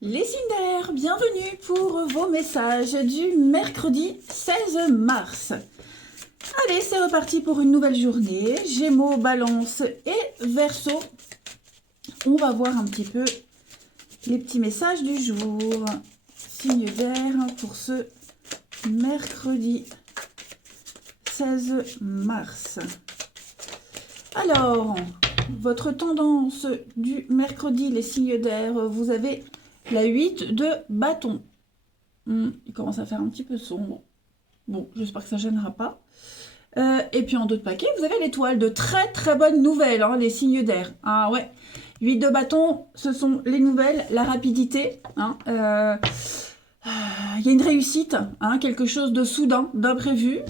Les Cinder, bienvenue pour vos messages du mercredi 16 mars. Allez, c'est reparti pour une nouvelle journée. Gémeaux, Balance et Verseau. On va voir un petit peu les petits messages du jour. Signe d'air pour ce mercredi 16 mars. Alors, votre tendance du mercredi, les signes d'air, vous avez la 8 de bâton. Il commence à faire un petit peu sombre. Bon, j'espère que ça ne gênera pas. Et puis en deux de paquet, vous avez l'étoile. De très très bonnes nouvelles, hein, les signes d'air. Ah ouais, 8 de bâton, ce sont les nouvelles, la rapidité. Hein, il y a une réussite, hein, quelque chose de soudain, d'imprévu,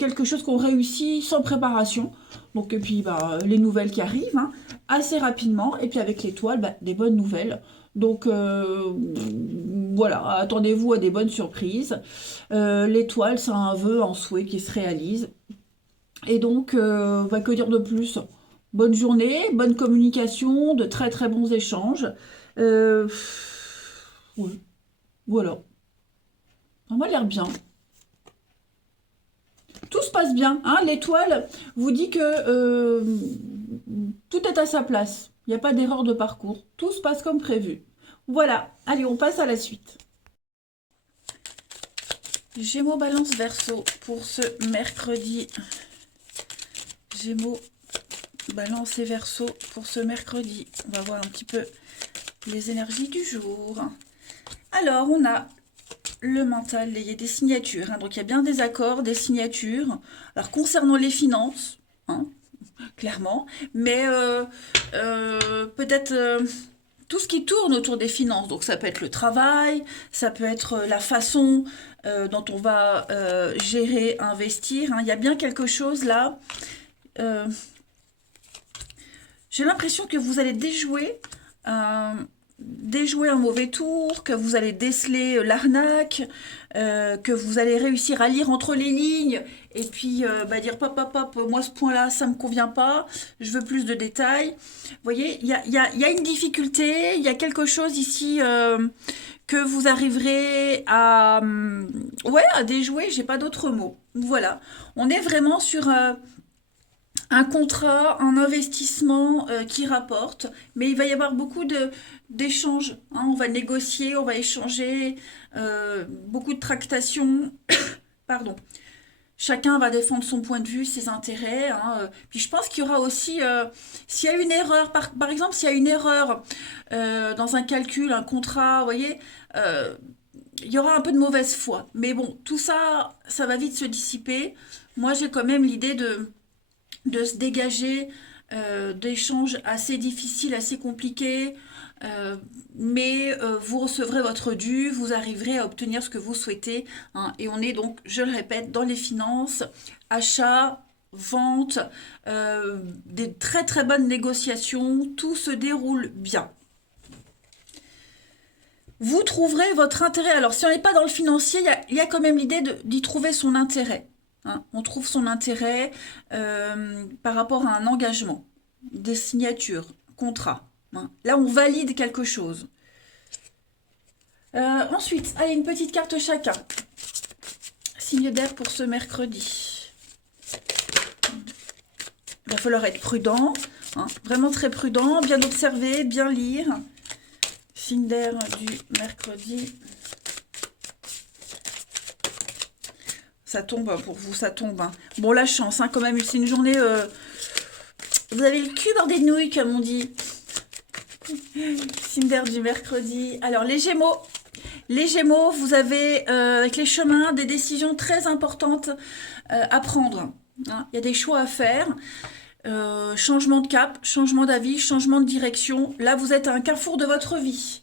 quelque chose qu'on réussit sans préparation. Donc, et puis les nouvelles qui arrivent, hein, assez rapidement. Et puis avec l'étoile, des bonnes nouvelles. Donc voilà, attendez-vous à des bonnes surprises. L'étoile, c'est un vœu, un souhait qui se réalise. Et donc, que dire de plus? Bonne journée, bonne communication, de très très bons échanges. Ouais, voilà. Ça m'a l'air bien. Tout se passe bien. Hein, l'étoile vous dit que tout est à sa place. Il n'y a pas d'erreur de parcours. Tout se passe comme prévu. Voilà. Allez, on passe à la suite. Gémeaux, Balance, Verseau pour ce mercredi. Gémeaux, Balance et Verseau pour ce mercredi. On va voir un petit peu les énergies du jour. Alors, on a le mental, il y a des signatures. Hein, donc, il y a bien des accords, des signatures. Alors, concernant les finances, hein, clairement, mais peut-être tout ce qui tourne autour des finances. Donc, ça peut être le travail, ça peut être la façon dont on va gérer, investir. Hein. Il y a bien quelque chose là. J'ai l'impression que vous allez déjouer un mauvais tour, que vous allez déceler l'arnaque, que vous allez réussir à lire entre les lignes et puis dire pop, pop, pop, moi ce point-là, ça me convient pas, je veux plus de détails. Vous voyez, il y a une difficulté, il y a quelque chose ici que vous arriverez à déjouer, j'ai pas d'autres mots. Voilà, on est vraiment sur un contrat, un investissement qui rapporte, mais il va y avoir beaucoup d'échanges. Hein. On va négocier, on va échanger, beaucoup de tractations. Pardon. Chacun va défendre son point de vue, ses intérêts. Hein. Puis je pense qu'il y aura aussi, s'il y a une erreur, par exemple, s'il y a une erreur dans un calcul, un contrat, vous voyez, il y aura un peu de mauvaise foi. Mais bon, tout ça, ça va vite se dissiper. Moi, j'ai quand même l'idée de se dégager d'échanges assez difficiles, assez compliqués, mais vous recevrez votre dû, vous arriverez à obtenir ce que vous souhaitez. Hein, et on est donc, je le répète, dans les finances, achat, vente, des très très bonnes négociations, tout se déroule bien. Vous trouverez votre intérêt. Alors, si on n'est pas dans le financier, il y a quand même l'idée d'y trouver son intérêt. Hein. On trouve son intérêt par rapport à un engagement, des signatures, contrats. Hein. Là, on valide quelque chose. Ensuite, allez, une petite carte chacun. Signe d'air pour ce mercredi. Il va falloir être prudent, hein, vraiment très prudent, bien observer, bien lire. Signe d'air du mercredi. Ça tombe pour vous, ça tombe. Hein. Bon, la chance, hein, quand même, c'est une journée... vous avez le cul bordé de nouilles, comme on dit. Signe d'air du mercredi. Alors, les Gémeaux, vous avez, avec les chemins, des décisions très importantes à prendre. Hein. Il y a des choix à faire. Changement de cap, changement d'avis, changement de direction. Là, vous êtes à un carrefour de votre vie.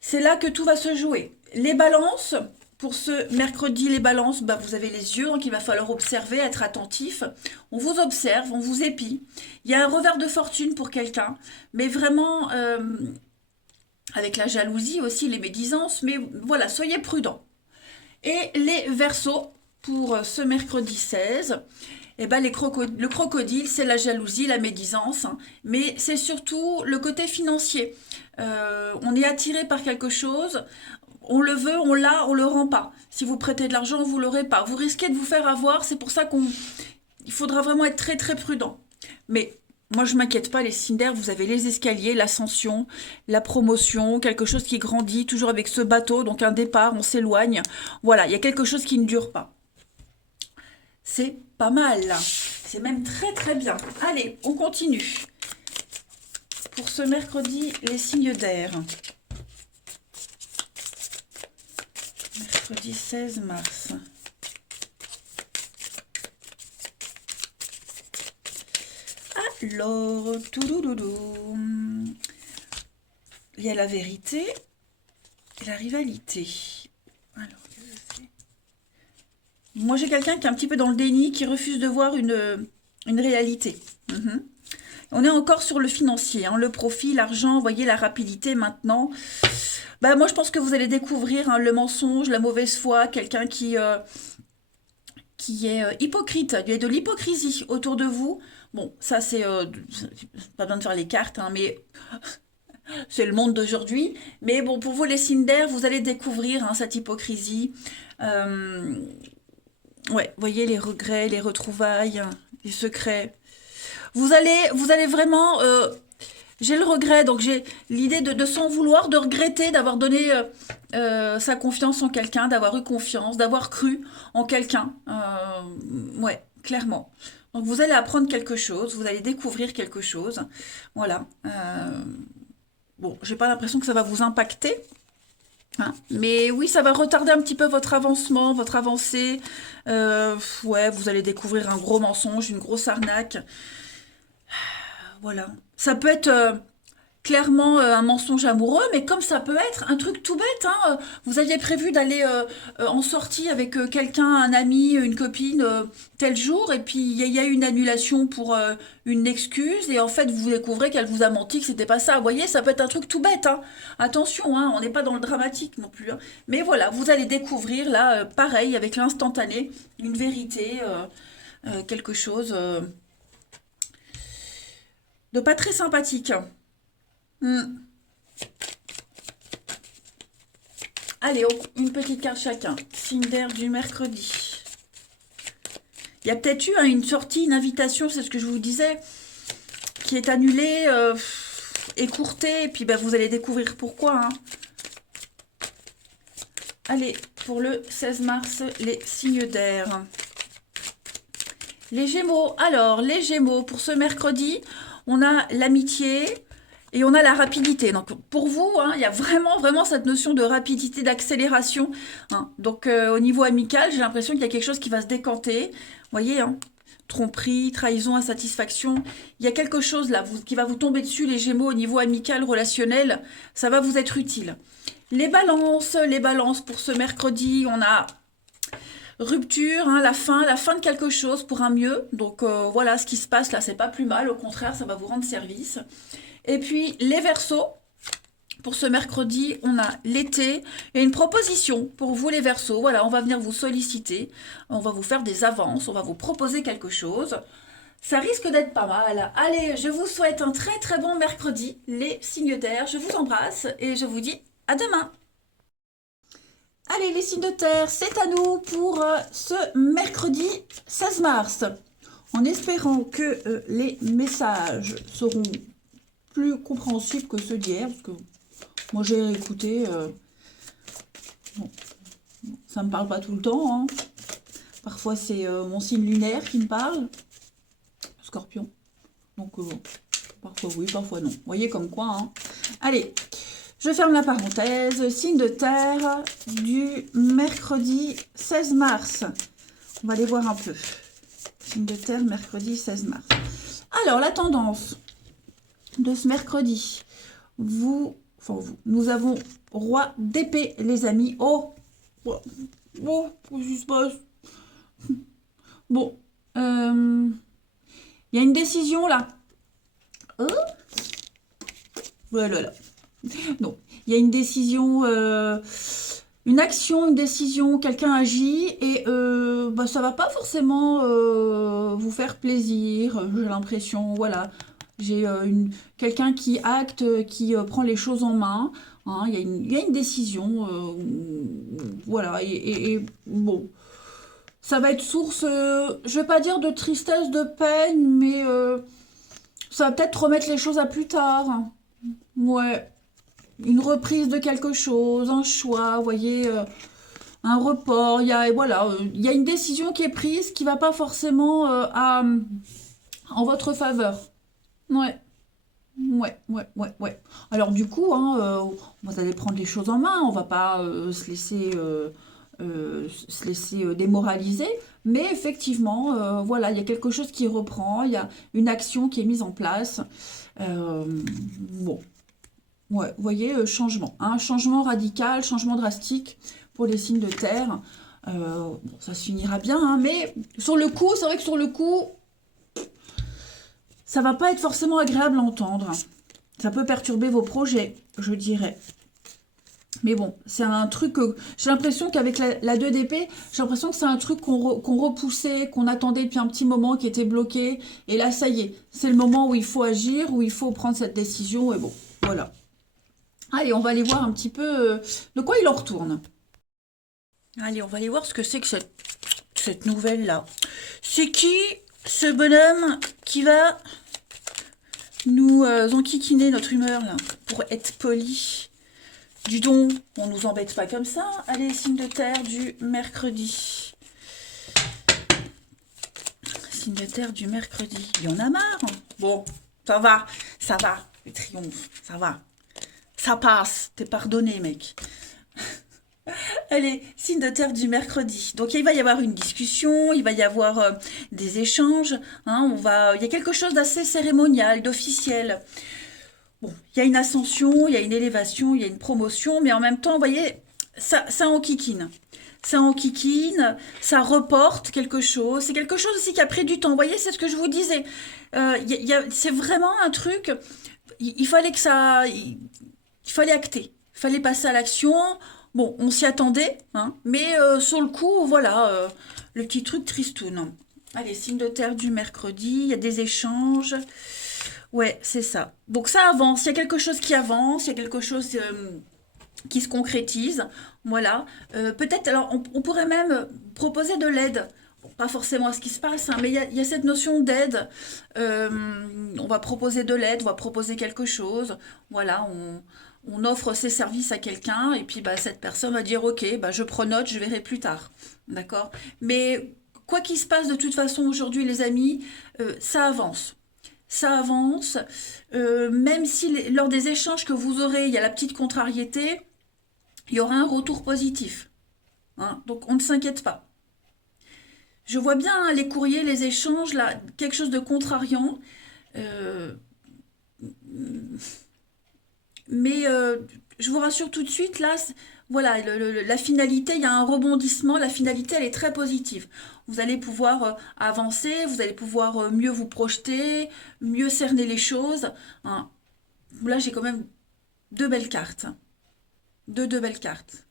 C'est là que tout va se jouer. Les balances, pour ce mercredi, les balances, vous avez les yeux, donc il va falloir observer, être attentif. On vous observe, on vous épie. Il y a un revers de fortune pour quelqu'un, mais vraiment avec la jalousie aussi, les médisances, mais voilà, soyez prudents. Et les Verseaux, pour ce mercredi 16, Et ben le crocodile, c'est la jalousie, la médisance, hein. Mais c'est surtout le côté financier. On est attiré par quelque chose, on le veut, on l'a, on le rend pas. Si vous prêtez de l'argent, vous l'aurez pas. Vous risquez de vous faire avoir, c'est pour ça il faudra vraiment être très très prudent. Mais moi, je m'inquiète pas, les Cinder, vous avez les escaliers, l'ascension, la promotion, quelque chose qui grandit, toujours avec ce bateau, donc un départ, on s'éloigne. Voilà, il y a quelque chose qui ne dure pas. C'est pas mal. C'est même très très bien. Allez, on continue. Pour ce mercredi, les signes d'air. Mercredi 16 mars. Alors, toulouloulou. Il y a la vérité et la rivalité. Alors, moi, j'ai quelqu'un qui est un petit peu dans le déni, qui refuse de voir une réalité. Mhm. On est encore sur le financier, hein, le profit, l'argent, vous voyez, la rapidité maintenant. Bah, moi, je pense que vous allez découvrir, hein, le mensonge, la mauvaise foi, quelqu'un qui est hypocrite. Il y a de l'hypocrisie autour de vous. Bon, ça, c'est pas besoin de faire les cartes, hein, mais c'est le monde d'aujourd'hui. Mais bon, pour vous, les signes d'air, vous allez découvrir, hein, cette hypocrisie. Euh, ouais, vous voyez, les regrets, les retrouvailles, hein, les secrets. Vous allez vraiment. J'ai le regret, donc j'ai l'idée de s'en vouloir, de regretter d'avoir donné sa confiance en quelqu'un, d'avoir eu confiance, d'avoir cru en quelqu'un. Ouais, clairement. Donc vous allez apprendre quelque chose, vous allez découvrir quelque chose. Voilà. Bon, j'ai pas l'impression que ça va vous impacter, hein, mais oui, ça va retarder un petit peu votre avancement, votre avancée. Ouais, vous allez découvrir un gros mensonge, une grosse arnaque. Voilà. Ça peut être clairement un mensonge amoureux, mais comme ça peut être un truc tout bête, hein. Vous aviez prévu d'aller en sortie avec quelqu'un, un ami, une copine, tel jour, et puis il y a eu une annulation pour une excuse, et en fait vous découvrez qu'elle vous a menti, que c'était pas ça. Vous voyez, ça peut être un truc tout bête, hein. Attention, hein, on n'est pas dans le dramatique non plus, hein. Mais voilà, vous allez découvrir là, pareil, avec l'instantané, une vérité, quelque chose de pas très sympathique. Hmm. Allez, une petite carte chacun. Signe d'air du mercredi. Il y a peut-être eu, hein, une sortie, une invitation, c'est ce que je vous disais, qui est annulée, écourtée, et puis bah, vous allez découvrir pourquoi, hein. Allez, pour le 16 mars, les signes d'air. Les Gémeaux. Alors, les Gémeaux, pour ce mercredi, on a l'amitié et on a la rapidité. Donc, pour vous, hein, il y a vraiment, vraiment cette notion de rapidité, d'accélération, hein. Donc, au niveau amical, j'ai l'impression qu'il y a quelque chose qui va se décanter. Vous voyez, hein, tromperie, trahison, insatisfaction. Il y a quelque chose là qui va vous tomber dessus, les Gémeaux, au niveau amical, relationnel. Ça va vous être utile. Les balances pour ce mercredi, on a rupture, hein, la fin de quelque chose pour un mieux. Donc voilà, ce qui se passe là, c'est pas plus mal. Au contraire, ça va vous rendre service. Et puis les Verseaux, pour ce mercredi, on a l'été et une proposition pour vous les Verseaux. Voilà, on va venir vous solliciter, on va vous faire des avances, on va vous proposer quelque chose. Ça risque d'être pas mal. Allez, je vous souhaite un très très bon mercredi, les signes d'air. Je vous embrasse et je vous dis à demain. Allez, les signes de terre, c'est à nous pour ce mercredi 16 mars. En espérant que les messages seront plus compréhensibles que ceux d'hier, parce que moi j'ai écouté, bon, ça me parle pas tout le temps, hein. Parfois c'est mon signe lunaire qui me parle, Scorpion. Donc bon, parfois oui, parfois non. Vous voyez comme quoi, hein. Allez. Je ferme la parenthèse. Signe de terre du mercredi 16 mars. On va aller voir un peu. Signe de terre, mercredi 16 mars. Alors, la tendance de ce mercredi. Nous avons roi d'épée, les amis. Oh, qu'est-ce qui se passe? Bon, il y a une décision là. Oh, voilà. Non, il y a une décision une action, une décision, quelqu'un agit et bah, ça va pas forcément vous faire plaisir, j'ai l'impression, voilà. J'ai quelqu'un qui acte, qui prend les choses en main, hein, il y a une décision, voilà, et bon, ça va être source, je vais pas dire de tristesse, de peine, mais ça va peut-être remettre les choses à plus tard. Ouais, une reprise de quelque chose, un choix, vous voyez, un report, voilà, il y a une décision qui est prise qui va pas forcément en votre faveur. Ouais, ouais. Alors du coup, hein, vous allez prendre les choses en main, on va pas se laisser démoraliser, mais effectivement, voilà, il y a quelque chose qui reprend, il y a une action qui est mise en place. Euh, bon, ouais, vous voyez, changement, hein, changement radical, changement drastique pour les signes de terre. Bon, ça se finira bien, hein, mais sur le coup, c'est vrai que sur le coup, ça va pas être forcément agréable à entendre. Ça peut perturber vos projets, je dirais. Mais bon, c'est un truc que j'ai l'impression qu'avec la 2 d'épée, j'ai l'impression que c'est un truc qu'on repoussait, qu'on attendait depuis un petit moment, qui était bloqué. Et là, ça y est, c'est le moment où il faut agir, où il faut prendre cette décision. Et bon, voilà. Allez, on va aller voir un petit peu de quoi il en retourne. Allez, on va aller voir ce que c'est que cette nouvelle-là. C'est qui ce bonhomme qui va nous enquiquiner notre humeur, là, pour être poli? Du don, on nous embête pas comme ça. Allez, signe de terre du mercredi. Signe de terre du mercredi. Il y en a marre. Bon, ça va, le triomphe, ça va. Ça passe, t'es pardonné, mec. Allez, signe de terre du mercredi. Donc il va y avoir une discussion, il va y avoir des échanges. Hein, il y a quelque chose d'assez cérémonial, d'officiel. Bon, il y a une ascension, il y a une élévation, il y a une promotion, mais en même temps, vous voyez, ça enquiquine. Ça enquiquine, ça reporte quelque chose. C'est quelque chose aussi qui a pris du temps. Vous voyez, c'est ce que je vous disais. C'est vraiment un truc. Il fallait que ça. Il fallait acter. Il fallait passer à l'action. Bon, on s'y attendait, hein, mais sur le coup, voilà, le petit truc tristoun. Allez, signe de terre du mercredi, il y a des échanges. Ouais, c'est ça. Donc ça avance, il y a quelque chose qui avance, il y a quelque chose qui se concrétise. Voilà. Peut-être, alors, on pourrait même proposer de l'aide. Bon, pas forcément à ce qui se passe, hein, mais il y a cette notion d'aide. Euh, on va proposer de l'aide, on va proposer quelque chose. Voilà, on offre ses services à quelqu'un et puis bah, cette personne va dire ok, bah, je prends note, je verrai plus tard. D'accord? Mais quoi qu'il se passe de toute façon aujourd'hui, les amis, ça avance. Ça avance, même si lors des échanges que vous aurez, il y a la petite contrariété, il y aura un retour positif. Hein. Donc on ne s'inquiète pas. Je vois bien hein, les courriers, les échanges, là, quelque chose de contrariant. Euh, mais je vous rassure tout de suite, là, voilà, la finalité, il y a un rebondissement, la finalité, elle est très positive. Vous allez pouvoir avancer, vous allez pouvoir mieux vous projeter, mieux cerner les choses. Hein. Là, j'ai quand même deux belles cartes. Deux belles cartes.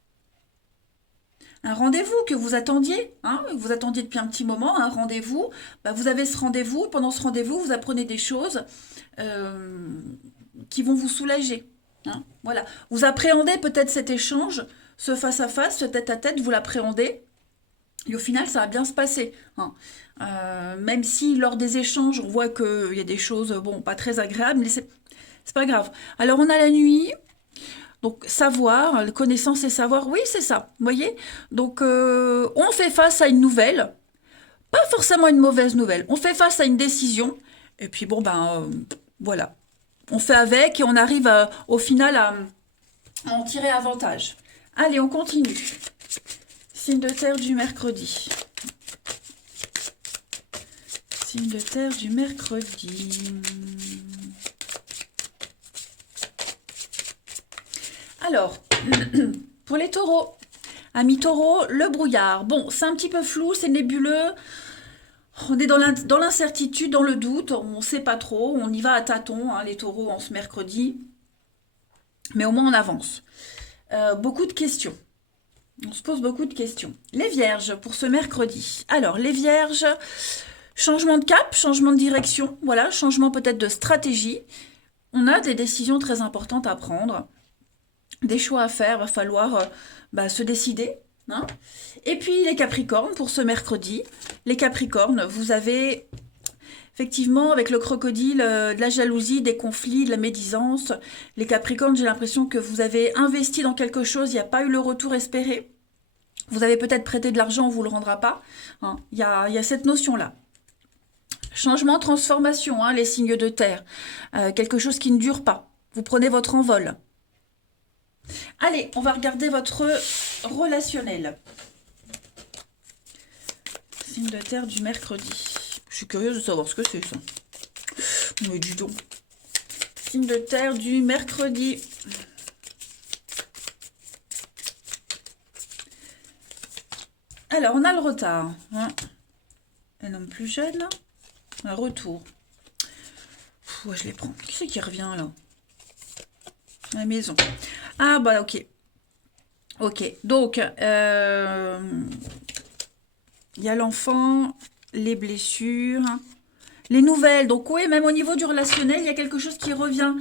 Un rendez-vous que vous attendiez, hein, que vous attendiez depuis un petit moment, un rendez-vous. Bah, vous avez ce rendez-vous, pendant ce rendez-vous, vous apprenez des choses euh, qui vont vous soulager. Hein, voilà. Vous appréhendez peut-être cet échange, ce face-à-face, ce tête-à-tête, vous l'appréhendez. Et au final, ça va bien se passer. Hein. Même si lors des échanges, on voit qu'il y a des choses, bon, pas très agréables, mais c'est pas grave. Alors, on a la nuit. Donc, savoir, connaissance et savoir, oui, c'est ça. Vous voyez? Donc, on fait face à une nouvelle. Pas forcément une mauvaise nouvelle. On fait face à une décision. Et puis, bon, ben, voilà. On fait avec et on arrive au final à en tirer avantage. Allez, on continue. Signe de terre du mercredi. Signe de terre du mercredi. Alors, pour les taureaux. Amis taureaux, le brouillard. Bon, c'est un petit peu flou, c'est nébuleux. On est dans l'incertitude, dans le doute. On ne sait pas trop. On y va à tâtons, hein, les taureaux, en ce mercredi. Mais au moins, on avance. Beaucoup de questions. On se pose beaucoup de questions. Les vierges, pour ce mercredi. Alors, les vierges, changement de cap, changement de direction, voilà, changement peut-être de stratégie. On a des décisions très importantes à prendre, des choix à faire, va falloir se décider, hein. Et puis les Capricornes, pour ce mercredi. Les Capricornes, vous avez effectivement, avec le crocodile, de la jalousie, des conflits, de la médisance. Les Capricornes, j'ai l'impression que vous avez investi dans quelque chose, il n'y a pas eu le retour espéré. Vous avez peut-être prêté de l'argent, on ne vous le rendra pas, hein. Il y a cette notion-là. Changement, transformation, hein, les signes de terre. Quelque chose qui ne dure pas. Vous prenez votre envol. Allez, on va regarder votre relationnel. Signe de terre du mercredi. Je suis curieuse de savoir ce que c'est, ça. Mais dis donc. Signe de terre du mercredi. Alors, on a le retard, hein. Un homme plus jeune. Un retour. Ouais, je les prends. Qui c'est qui revient, là? À la maison. Ah, bah, ok. Ok. Donc, il y a l'enfant, les blessures, les nouvelles. Donc, oui, même au niveau du relationnel, il y a quelque chose qui revient.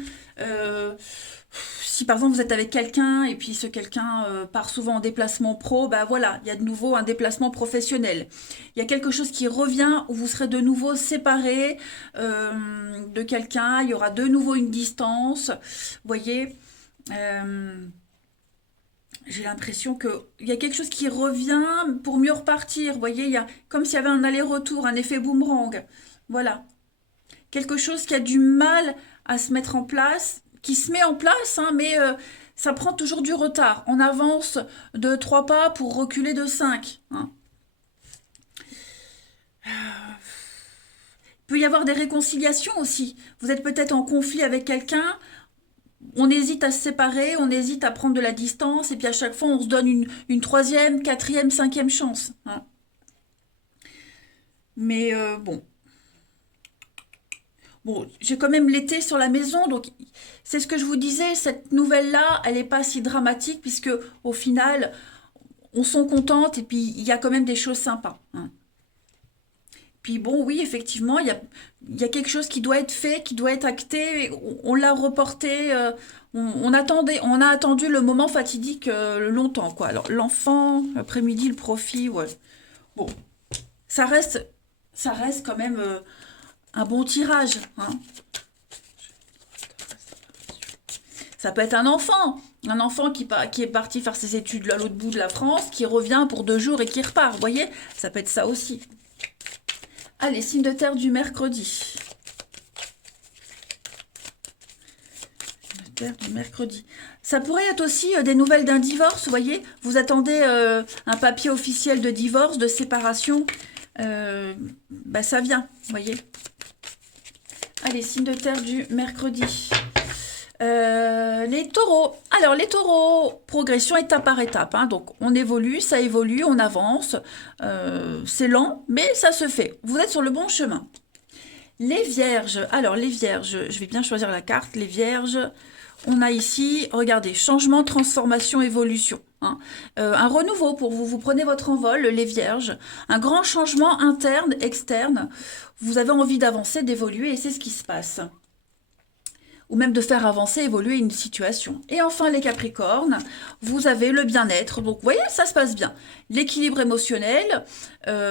Si par exemple vous êtes avec quelqu'un et puis ce quelqu'un part souvent en déplacement pro, bah voilà, il y a de nouveau un déplacement professionnel. Il y a quelque chose qui revient où vous serez de nouveau séparés de quelqu'un, il y aura de nouveau une distance. Vous voyez, j'ai l'impression qu'il y a quelque chose qui revient pour mieux repartir. Vous voyez, il y a comme s'il y avait un aller-retour, un effet boomerang. Voilà. Quelque chose qui a du mal à se mettre en place, qui se met en place, hein, mais ça prend toujours du retard. On avance de 3 pas pour reculer de 5, hein. Il peut y avoir des réconciliations aussi. Vous êtes peut-être en conflit avec quelqu'un, on hésite à se séparer, on hésite à prendre de la distance, et puis à chaque fois on se donne une troisième, quatrième, cinquième chance, hein. Mais bon. Bon, j'ai quand même l'été sur la maison, donc c'est ce que je vous disais, cette nouvelle-là, elle n'est pas si dramatique, puisque au final, on s'en contente, et puis il y a quand même des choses sympas, hein. Puis bon, oui, effectivement, il y a quelque chose qui doit être fait, qui doit être acté, on l'a reporté, on a attendu le moment fatidique longtemps, quoi. Alors l'enfant, l'après-midi, le profit, ouais. Bon, ça reste, ça reste quand même un bon tirage, hein. Ça peut être un enfant qui est parti faire ses études à l'autre bout de la France, qui revient pour 2 jours et qui repart, vous voyez, ça peut être ça aussi. Allez, signe de terre du mercredi. Signe de terre du mercredi. Ça pourrait être aussi des nouvelles d'un divorce, vous voyez, vous attendez un papier officiel de divorce, de séparation, ça vient, vous voyez. Allez, signe de terre du mercredi. Les taureaux. Alors, les taureaux, progression étape par étape, hein. Donc, on évolue, ça évolue, on avance. C'est lent, mais ça se fait. Vous êtes sur le bon chemin. Les vierges. Alors, les vierges, je vais bien choisir la carte. Les vierges, on a ici, regardez, changement, transformation, évolution, hein. Un renouveau pour vous. Vous prenez votre envol, les vierges. Un grand changement interne, externe. Vous avez envie d'avancer, d'évoluer, et c'est ce qui se passe. Ou même de faire avancer, évoluer une situation. Et enfin, les Capricornes, vous avez le bien-être. Donc, vous voyez, ça se passe bien. L'équilibre émotionnel,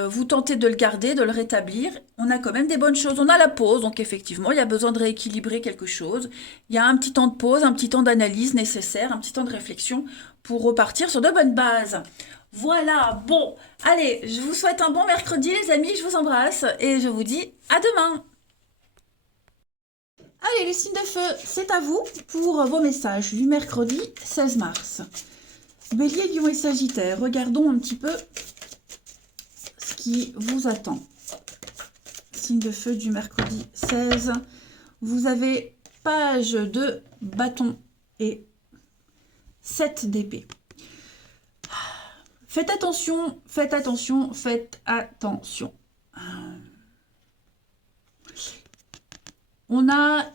vous tentez de le garder, de le rétablir. On a quand même des bonnes choses. On a la pause, donc effectivement, il y a besoin de rééquilibrer quelque chose. Il y a un petit temps de pause, un petit temps d'analyse nécessaire, un petit temps de réflexion pour repartir sur de bonnes bases. Voilà, bon, allez, je vous souhaite un bon mercredi, les amis, je vous embrasse et je vous dis à demain. Allez, les signes de feu, c'est à vous pour vos messages du mercredi 16 mars. Bélier, Lion et Sagittaire, regardons un petit peu ce qui vous attend. Signe de feu du mercredi 16. Vous avez page de bâton et 7 d'épée. Faites attention, faites attention, faites attention. On a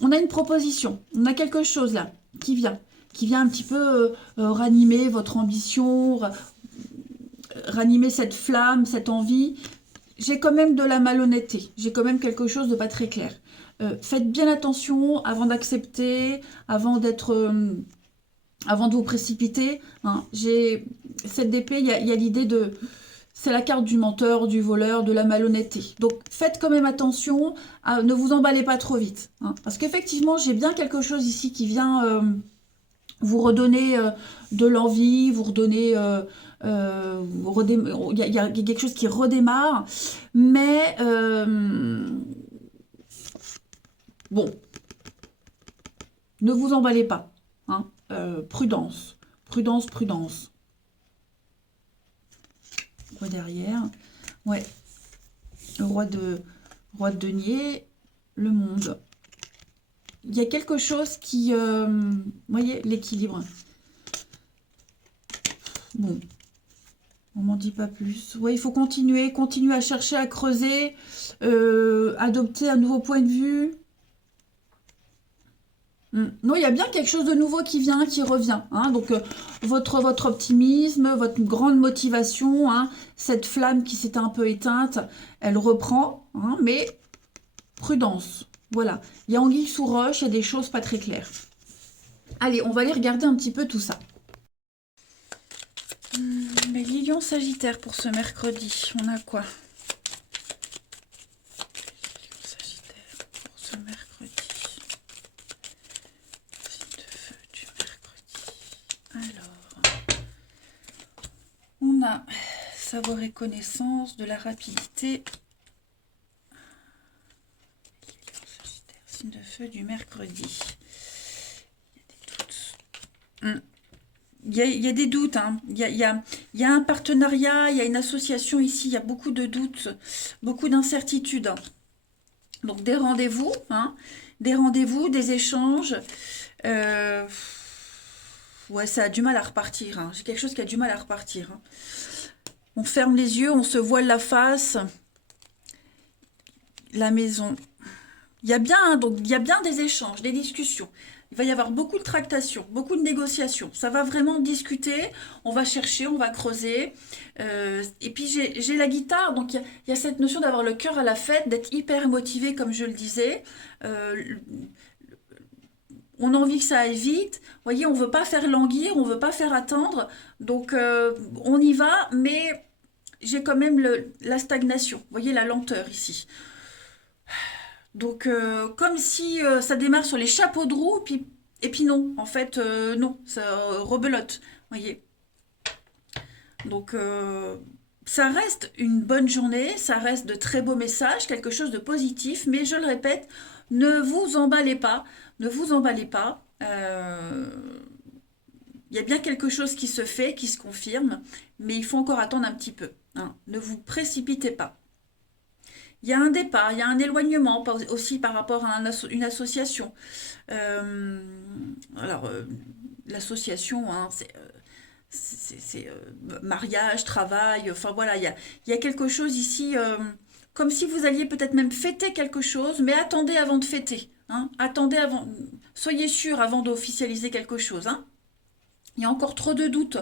une proposition, on a quelque chose là qui vient. qui vient un petit peu ranimer votre ambition, ranimer cette flamme, cette envie. J'ai quand même de la malhonnêteté, j'ai quand même quelque chose de pas très clair. Faites bien attention avant d'accepter, avant de vous précipiter. Hein. J'ai cette d'épée, il y a l'idée de... C'est la carte du menteur, du voleur, de la malhonnêteté. Donc faites quand même attention, ne vous emballez pas trop vite. Hein. Parce qu'effectivement, j'ai bien quelque chose ici qui vient vous redonner de l'envie, vous redonner... il y a quelque chose qui redémarre. Mais bon, ne vous emballez pas. Hein. Prudence, prudence, prudence. Derrière, ouais, le roi de denier, le monde. Il y a quelque chose qui, vous voyez, l'équilibre. Bon, on m'en dit pas plus. Ouais, il faut continuer à chercher, à creuser, adopter un nouveau point de vue. Non, il y a bien quelque chose de nouveau qui vient, qui revient. Hein. Donc, votre optimisme, votre grande motivation, hein, cette flamme qui s'était un peu éteinte, elle reprend, hein, mais prudence. Voilà. Il y a anguille sous roche, il y a des choses pas très claires. Allez, on va aller regarder un petit peu tout ça. Les Lion Sagittaire pour ce mercredi, on a quoi? Sagittaire pour ce mercredi. Alors, on a savoir et connaissance, de la rapidité. Signe de feu du mercredi. Il y a des doutes. Hein. Il y a un partenariat, il y a une association ici, il y a beaucoup de doutes, beaucoup d'incertitudes. Donc des rendez-vous, hein, des échanges. Ouais, ça a du mal à repartir. Hein. J'ai quelque chose qui a du mal à repartir. Hein. On ferme les yeux, on se voile la face. La maison. Il y a bien, hein, donc il y a bien des échanges, des discussions. Il va y avoir beaucoup de tractations, beaucoup de négociations. Ça va vraiment discuter, on va chercher, on va creuser. Et puis j'ai la guitare, donc il y a cette notion d'avoir le cœur à la fête, d'être hyper motivé, comme je le disais. On a envie que ça aille vite. Vous voyez, on ne veut pas faire languir, on ne veut pas faire attendre. Donc, on y va, mais j'ai quand même la stagnation. Vous voyez, la lenteur ici. Donc, comme si ça démarre sur les chapeaux de roue, et puis non. En fait, non, ça rebelote. Vous voyez. Donc, ça reste une bonne journée, ça reste de très beaux messages, quelque chose de positif, mais je le répète, ne vous emballez pas, ne vous emballez pas. Il y a bien quelque chose qui se fait, qui se confirme, mais il faut encore attendre un petit peu. Hein. Ne vous précipitez pas. Il y a un départ, il y a un éloignement aussi par rapport à une association. Euh, alors, l'association, hein, c'est mariage, travail, enfin voilà, il y a quelque chose ici, comme si vous alliez peut-être même fêter quelque chose, mais attendez avant de fêter. Hein, attendez avant, soyez sûr avant d'officialiser quelque chose. Hein. Il y a encore trop de doutes,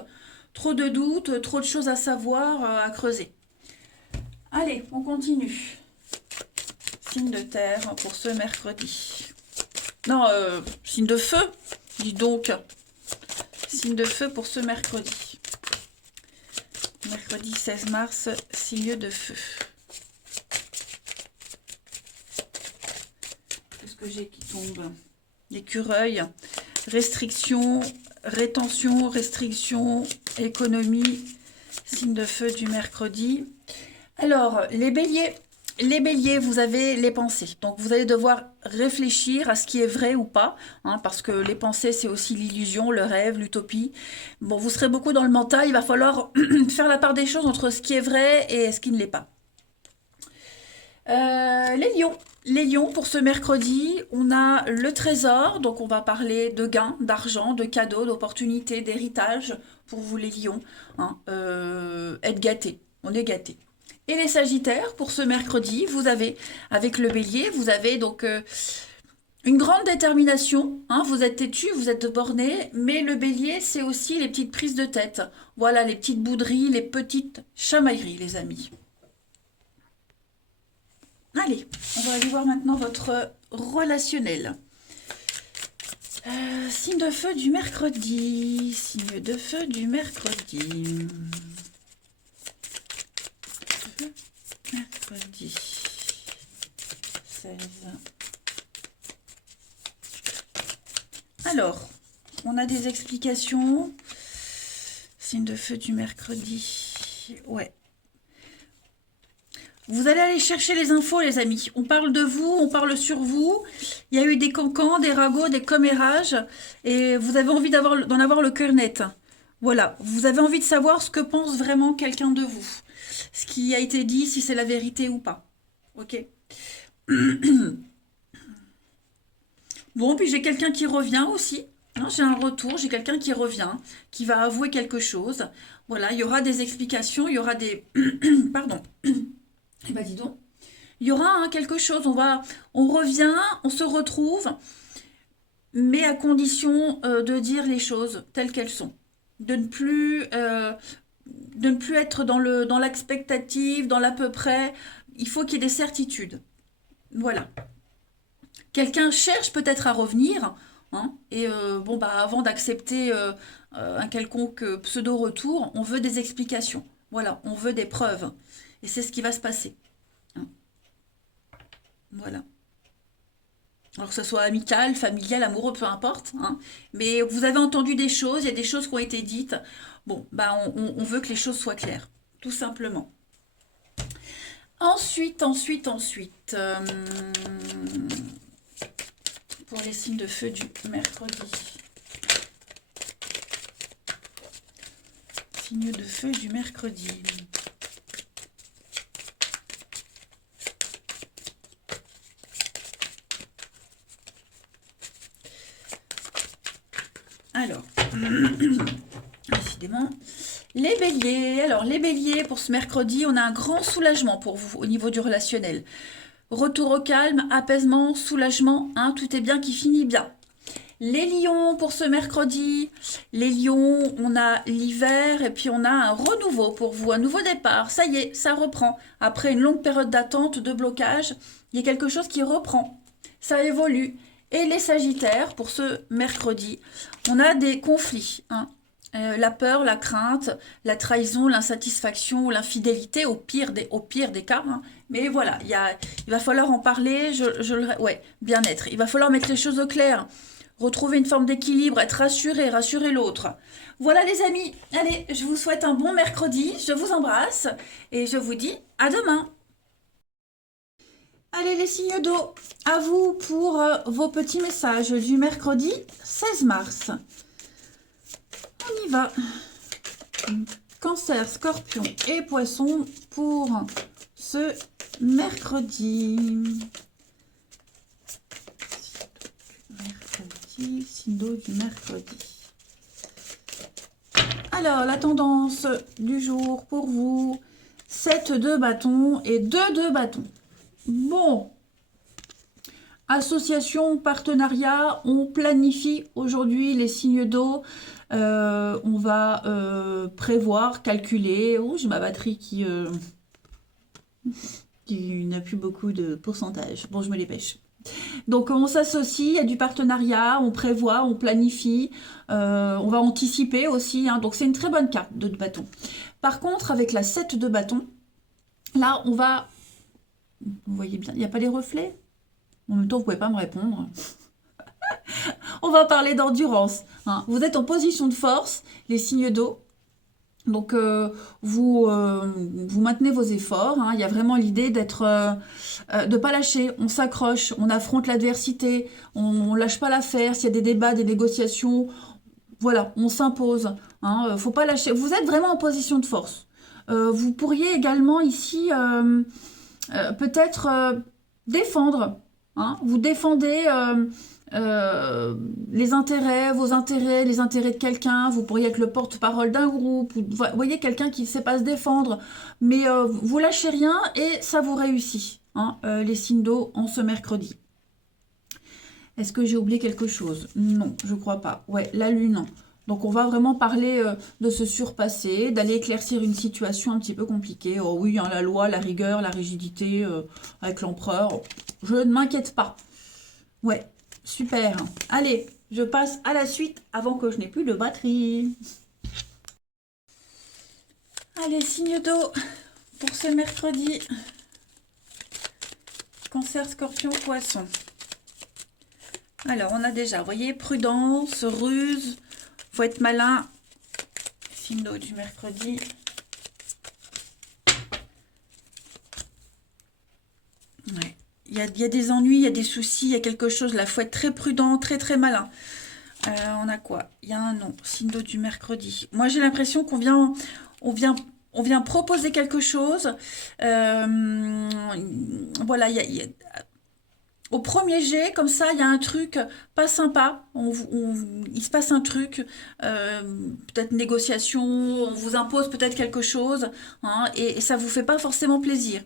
trop de choses à savoir, à creuser. Allez, on continue. Signe de terre pour ce mercredi. Non, signe de feu, dis donc. Signe de feu pour ce mercredi. Mercredi 16 mars, signe de feu. Qu'est-ce que j'ai qui tombe? L'écureuil, restriction, rétention, restriction, économie, signe de feu du mercredi. Alors, les béliers, vous avez les pensées. Donc, vous allez devoir réfléchir à ce qui est vrai ou pas, hein, parce que les pensées, c'est aussi l'illusion, le rêve, l'utopie. Bon, vous serez beaucoup dans le mental, il va falloir faire la part des choses entre ce qui est vrai et ce qui ne l'est pas. Les lions, pour ce mercredi, on a le trésor, donc on va parler de gains, d'argent, de cadeaux, d'opportunités, d'héritage pour vous les lions. Hein, être gâtés, on est gâtés. Et les sagittaires, pour ce mercredi, vous avez, avec le bélier, vous avez donc Une grande détermination, hein, vous êtes têtu, vous êtes borné, mais le bélier, c'est aussi les petites prises de tête. Voilà, les petites bouderies, les petites chamailleries, les amis. Allez, on va aller voir maintenant votre relationnel. Signe de feu du mercredi. Signe de feu du mercredi. Mercredi 16. Alors, on a des explications. Signe de feu du mercredi. Ouais. Vous allez aller chercher les infos, les amis. On parle de vous, on parle sur vous. Il y a eu des cancans, des ragots, des commérages. Et vous avez envie d'en avoir le cœur net. Voilà. Vous avez envie de savoir ce que pense vraiment quelqu'un de vous. Ce qui a été dit, si c'est la vérité ou pas. Ok. Bon, puis j'ai quelqu'un qui revient aussi. Hein, j'ai un retour, j'ai quelqu'un qui revient, qui va avouer quelque chose. Voilà, il y aura des explications, il y aura des... Pardon. Eh ben dis donc. Il y aura hein, quelque chose, on revient, on se retrouve, mais à condition de dire les choses telles qu'elles sont. De ne plus être dans l'expectative, dans l'à peu près. Il faut qu'il y ait des certitudes. Voilà. Quelqu'un cherche peut-être à revenir, hein, et bon, bah, avant d'accepter un quelconque pseudo-retour, on veut des explications. Voilà, on veut des preuves. Et c'est ce qui va se passer. Hein. Voilà. Alors que ce soit amical, familial, amoureux, peu importe. Hein. Mais vous avez entendu des choses, il y a des choses qui ont été dites. Bon, bah, on veut que les choses soient claires, tout simplement. Ensuite, pour les signes de feu du mercredi. Signe de feu du mercredi. Alors, décidément, les béliers. Alors, les béliers, pour ce mercredi, on a un grand soulagement pour vous au niveau du relationnel. Retour au calme, apaisement, soulagement, hein, tout est bien qui finit bien. Les lions, pour ce mercredi, les lions, on a l'hiver et puis on a un renouveau pour vous, un nouveau départ. Ça y est, ça reprend. Après une longue période d'attente, de blocage, il y a quelque chose qui reprend. Ça évolue. Et les sagittaires, pour ce mercredi, on a des conflits. Hein. La peur, la crainte, la trahison, l'insatisfaction, l'infidélité, au pire des cas. Hein. Mais voilà, il va falloir en parler. Ouais, bien-être. Il va falloir mettre les choses au clair. Retrouver une forme d'équilibre, être rassuré, rassurer l'autre. Voilà les amis, allez, je vous souhaite un bon mercredi, je vous embrasse et je vous dis à demain. Allez les signes d'eau, à vous pour vos petits messages du mercredi 16 mars. On y va. Cancer, Scorpion et Poisson pour ce mercredi. Signe d'eau du mercredi. Alors, la tendance du jour pour vous, 7 de bâton et 2 de bâton. Bon, association, partenariat, on planifie aujourd'hui les signes d'eau. On va prévoir, calculer. Oh, j'ai ma batterie qui n'a plus beaucoup de pourcentage. Bon, je me dépêche. Donc on s'associe, il y a du partenariat, on prévoit, on planifie, on va anticiper aussi. Hein, donc c'est une très bonne carte de bâton. Par contre, avec la 7 de bâton, là on va... Vous voyez bien, il n'y a pas les reflets? En même temps, vous ne pouvez pas me répondre. On va parler d'endurance. Hein. Vous êtes en position de force, les signes d'eau. Donc, vous maintenez vos efforts. Hein. Il y a vraiment l'idée de ne pas lâcher. On s'accroche, on affronte l'adversité, on ne lâche pas l'affaire. S'il y a des débats, des négociations, voilà, on s'impose. Hein. Faut pas lâcher. Vous êtes vraiment en position de force. Vous pourriez également ici peut-être défendre. Hein. Vous défendez... les intérêts, vos intérêts, les intérêts de quelqu'un, vous pourriez être le porte-parole d'un groupe, vous voyez quelqu'un qui ne sait pas se défendre, mais vous lâchez rien et ça vous réussit, hein, les signes d'eau en ce mercredi. Est-ce que j'ai oublié quelque chose? Non, je crois pas. Ouais, la lune. Donc on va vraiment parler de se surpasser, d'aller éclaircir une situation un petit peu compliquée. Oh oui, hein, la loi, la rigueur, la rigidité avec l'empereur. Je ne m'inquiète pas. Ouais, super. Allez, je passe à la suite avant que je n'ai plus de batterie. Allez, signe d'eau pour ce mercredi. Cancer, Scorpion, Poisson. Alors, on a déjà, vous voyez, prudence, ruse, faut être malin. Signe d'eau du mercredi. Ouais. Il y a des ennuis, il y a des soucis, il y a quelque chose là. Faut être très prudent, très très malin. On a quoi? Il y a un nom, signe d'eau du mercredi. Moi, j'ai l'impression on vient proposer quelque chose. Voilà, au premier jet, comme ça, il y a un truc pas sympa. Il se passe un truc, peut-être négociation, on vous impose peut-être quelque chose, hein, et ça vous fait pas forcément plaisir.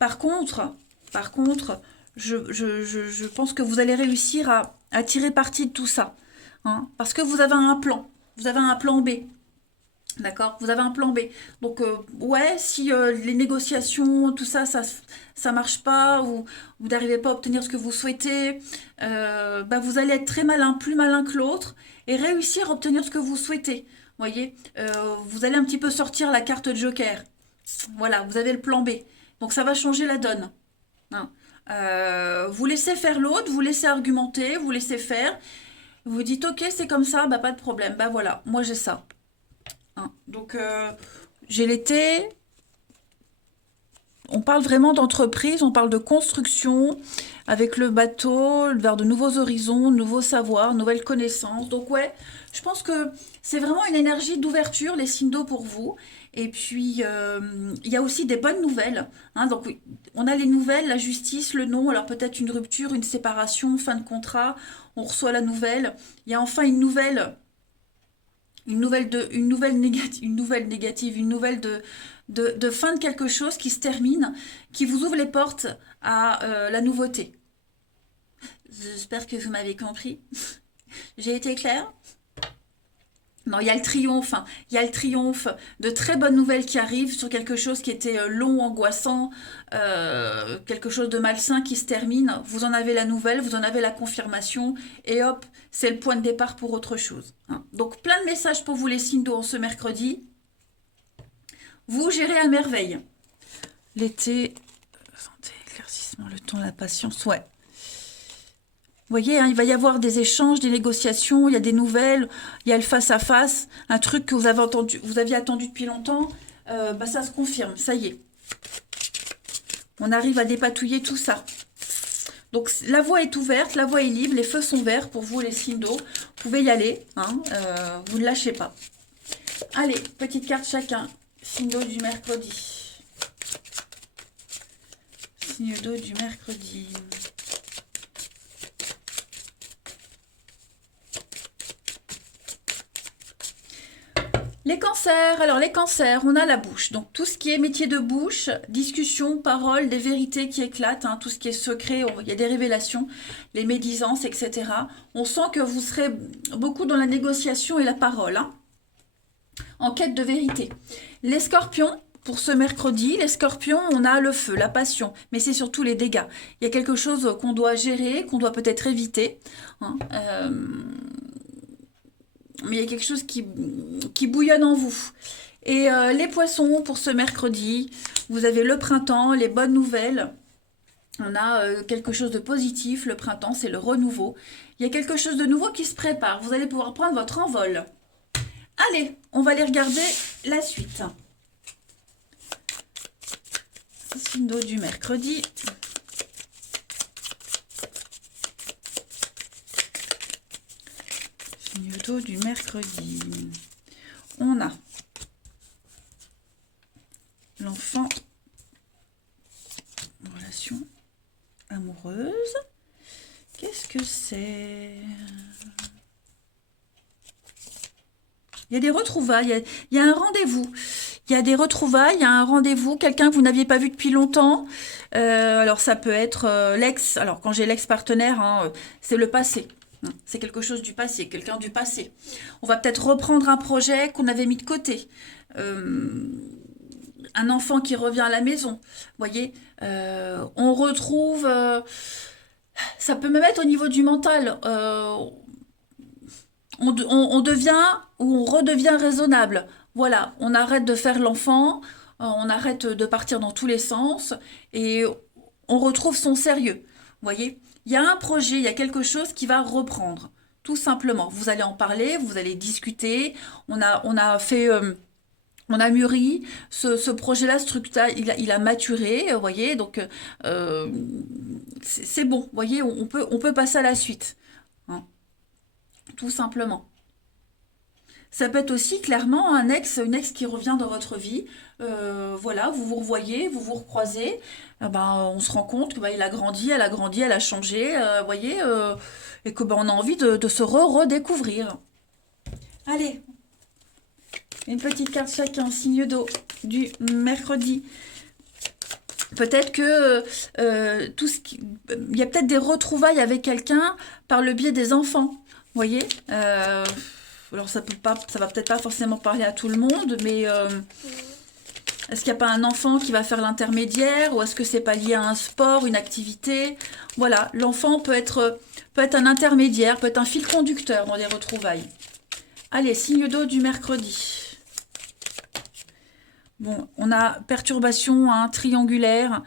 Par contre, par contre, je pense que vous allez réussir à tirer parti de tout ça, hein, parce que vous avez un plan. Vous avez un plan B. D'accord? Vous avez un plan B. Donc, ouais, si les négociations, tout ça, ça marche pas, ou vous n'arrivez pas à obtenir ce que vous souhaitez, bah, vous allez être très malin, plus malin que l'autre, et réussir à obtenir ce que vous souhaitez. Voyez? Vous allez un petit peu sortir la carte Joker. Voilà, vous avez le plan B. Donc, ça va changer la donne, hein. Vous laissez faire l'autre, vous laissez argumenter, vous laissez faire. Vous dites, ok, c'est comme ça, bah pas de problème. Bah voilà, moi j'ai ça, hein. Donc, j'ai l'été. On parle vraiment d'entreprise, on parle de construction avec le bateau, vers de nouveaux horizons, nouveaux savoirs, nouvelles connaissances. Donc, ouais, je pense que c'est vraiment une énergie d'ouverture, les signes d'eau pour vous. Et puis, il y a aussi des bonnes nouvelles, hein. Donc, oui, on a les nouvelles, la justice, le non. Alors, peut-être une rupture, une séparation, fin de contrat. On reçoit la nouvelle. Il y a enfin une nouvelle négative, une nouvelle de fin de quelque chose qui se termine, qui vous ouvre les portes à la nouveauté. J'espère que vous m'avez compris. J'ai été claire? Non, il y a le triomphe, hein. Il y a le triomphe de très bonnes nouvelles qui arrivent sur quelque chose qui était long, angoissant, quelque chose de malsain qui se termine. Vous en avez la nouvelle, vous en avez la confirmation, et hop, c'est le point de départ pour autre chose, hein. Donc, plein de messages pour vous les signes d'eau en ce mercredi. Vous gérez à merveille. L'été, santé, éclaircissement, le temps, la patience, ouais. Vous voyez, hein, il va y avoir des échanges, des négociations, il y a des nouvelles, il y a le face-à-face, un truc que vous aviez attendu depuis longtemps, bah ça se confirme, ça y est. On arrive à dépatouiller tout ça. Donc la voie est ouverte, la voie est libre, les feux sont verts pour vous les signes d'eau. Vous pouvez y aller, hein, vous ne lâchez pas. Allez, petite carte chacun. Signe d'eau du mercredi. Signe d'eau du mercredi. Les cancers, alors les cancers, on a la bouche. Donc tout ce qui est métier de bouche, discussion, parole, des vérités qui éclatent, hein, tout ce qui est secret, il y a des révélations, les médisances, etc. On sent que vous serez beaucoup dans la négociation et la parole, hein, en quête de vérité. Les scorpions, pour ce mercredi, les scorpions, on a le feu, la passion, mais c'est surtout les dégâts. Il y a quelque chose qu'on doit gérer, qu'on doit peut-être éviter, hein, mais il y a quelque chose qui bouillonne en vous. Et les poissons, pour ce mercredi, vous avez le printemps, les bonnes nouvelles. On a quelque chose de positif. Le printemps, c'est le renouveau. Il y a quelque chose de nouveau qui se prépare. Vous allez pouvoir prendre votre envol. Allez, on va aller regarder la suite. Signe d'eau du mercredi. Signe d'eau du mercredi. On a l'enfant, relation amoureuse. Qu'est-ce que c'est? Il y a des retrouvailles, il y a un rendez-vous. Il y a des retrouvailles, il y a un rendez-vous, quelqu'un que vous n'aviez pas vu depuis longtemps. Alors ça peut être l'ex. Alors quand j'ai l'ex-partenaire, hein, c'est le passé. C'est quelque chose du passé, quelqu'un du passé. On va peut-être reprendre un projet qu'on avait mis de côté. Un enfant qui revient à la maison. Vous voyez, on retrouve. Ça peut même être au niveau du mental. On devient ou on redevient raisonnable. Voilà, on arrête de faire l'enfant, on arrête de partir dans tous les sens et on retrouve son sérieux. Vous voyez, il y a un projet, il y a quelque chose qui va reprendre, tout simplement. Vous allez en parler, vous allez discuter. On a fait, on a mûri ce projet-là, il a maturé, vous voyez. Donc c'est bon, vous voyez, on peut passer à la suite, hein, tout simplement. Ça peut être aussi clairement un ex, une ex qui revient dans votre vie. Voilà, vous vous revoyez, vous vous recroisez. Ben, on se rend compte que ben, il a grandi, elle a grandi, elle a changé, vous voyez, et que ben, on a envie de se redécouvrir. Allez, une petite carte chacun, signe d'eau du mercredi. Peut-être que il y a peut-être des retrouvailles avec quelqu'un par le biais des enfants. Vous voyez, alors ça va peut-être pas forcément parler à tout le monde, mais est-ce qu'il n'y a pas un enfant qui va faire l'intermédiaire ou est-ce que c'est pas lié à un sport, une activité? Voilà, l'enfant peut être un intermédiaire, peut être un fil conducteur dans les retrouvailles. Allez, signe d'eau du mercredi. Bon, on a perturbation hein, triangulaire,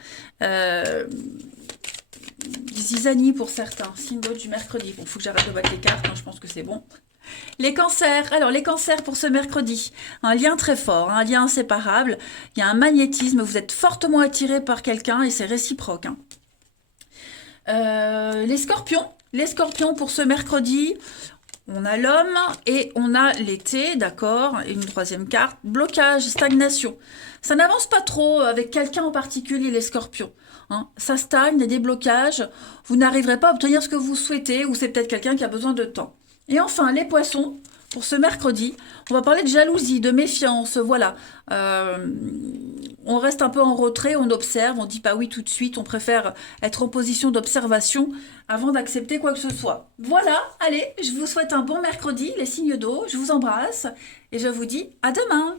zizanie pour certains, signe d'eau du mercredi. Bon, il faut que j'arrête de battre les cartes, hein, je pense que c'est bon. Les cancers, alors les cancers pour ce mercredi, un lien très fort, un lien inséparable, il y a un magnétisme, vous êtes fortement attiré par quelqu'un et c'est réciproque. Hein. Les scorpions pour ce mercredi, on a l'homme et on a l'été, d'accord, et une troisième carte, blocage, stagnation. Ça n'avance pas trop avec quelqu'un en particulier, les scorpions. Hein. Ça stagne, il y a des blocages, vous n'arriverez pas à obtenir ce que vous souhaitez ou c'est peut-être quelqu'un qui a besoin de temps. Et enfin, les poissons, pour ce mercredi, on va parler de jalousie, de méfiance, voilà. On reste un peu en retrait, on observe, on dit pas oui tout de suite, on préfère être en position d'observation avant d'accepter quoi que ce soit. Voilà, allez, je vous souhaite un bon mercredi, les signes d'eau, je vous embrasse et je vous dis à demain.